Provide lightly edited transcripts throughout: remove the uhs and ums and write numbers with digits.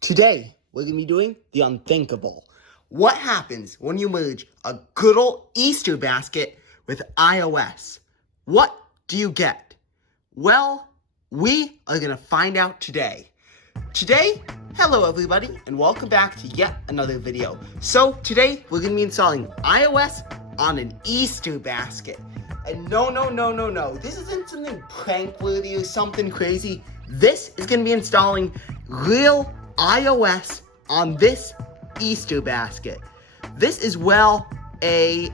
Today, we're going to be doing the unthinkable. What happens when you merge a good old Easter basket with iOS? What do you get? Well, we are going to find out today. Hello everybody, and welcome back to yet another video. So, today, we're going to be installing iOS on an Easter basket. And no, this isn't something prank-worthy or something crazy. This is going to be installing real iOS on this Easter basket. This is, a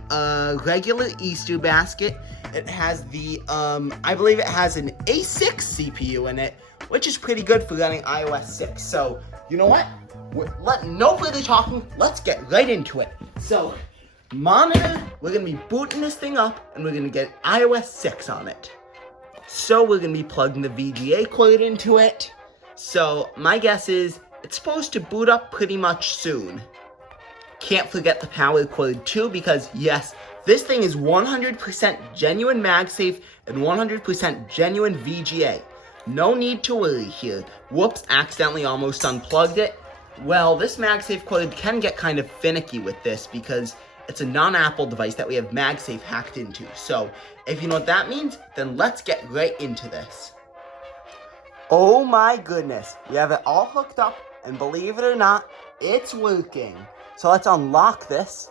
regular Easter basket. It has the, I believe it has an A6 CPU in it, which is pretty good for running iOS 6. So, you know what? No further talking, let's get right into it. So, monitor, we're going to be booting this thing up, and we're going to get iOS 6 on it. So, we're going to be plugging the VGA cord into it. So, my guess is, it's supposed to boot up pretty much soon. Can't forget the power cord too, because yes, this thing is 100% genuine MagSafe and 100% genuine VGA. No need to worry here. Whoops, accidentally almost unplugged it. Well, this MagSafe cord can get kind of finicky with this because it's a non-Apple device that we have MagSafe hacked into. So, if you know what that means, then let's get right into this. Oh my goodness, we have it all hooked up, and believe it or not, it's working. So let's unlock this.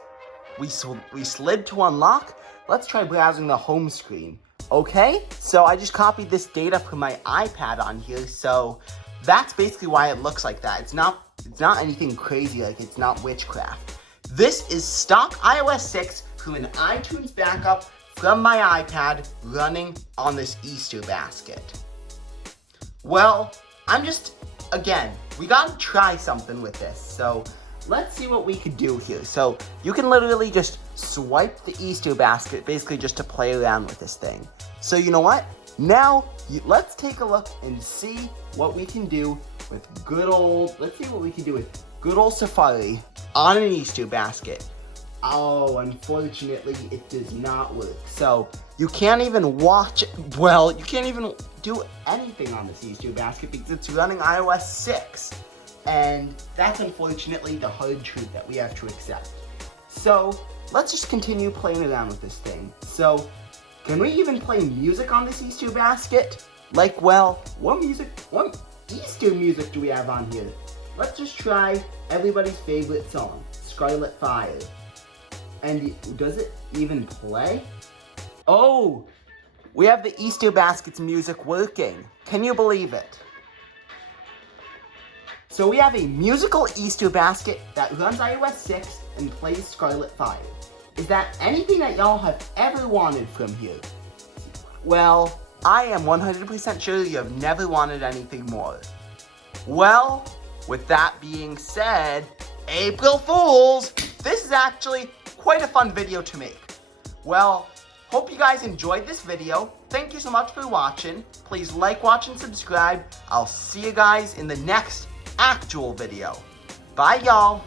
We slid to unlock. Let's try browsing the home screen. Okay, so I just copied this data from my iPad on here, so that's basically why it looks like that. It's not anything crazy, like it's not witchcraft. This is stock iOS 6 through an iTunes backup from my iPad running on this Easter basket. Well, again, we gotta try something with this, so let's see what we could do here. So, you can literally just swipe the Easter basket, basically just to play around with this thing. So, you know what? Now, let's take a look and see what we can do with good old Safari on an Easter basket. Oh, unfortunately, it does not work. So, you can't even you can't even do anything on this Easter basket because it's running iOS 6. And that's unfortunately the hard truth that we have to accept. So, let's just continue playing around with this thing. So, can we even play music on this Easter basket? Like, what Easter music do we have on here? Let's just try everybody's favorite song, Scarlet Fire. And does it even play? Oh, we have the Easter basket's music working. Can you believe it? So we have a musical Easter basket that runs iOS 6 and plays Scarlet Fire. Is that anything that y'all have ever wanted from here? Well, I am 100% sure you have never wanted anything more. Well, with that being said, April Fools! This is actually quite a fun video to make. Well, hope you guys enjoyed this video. Thank you so much for watching. Please like, watch, and subscribe. I'll see you guys in the next actual video. Bye, y'all.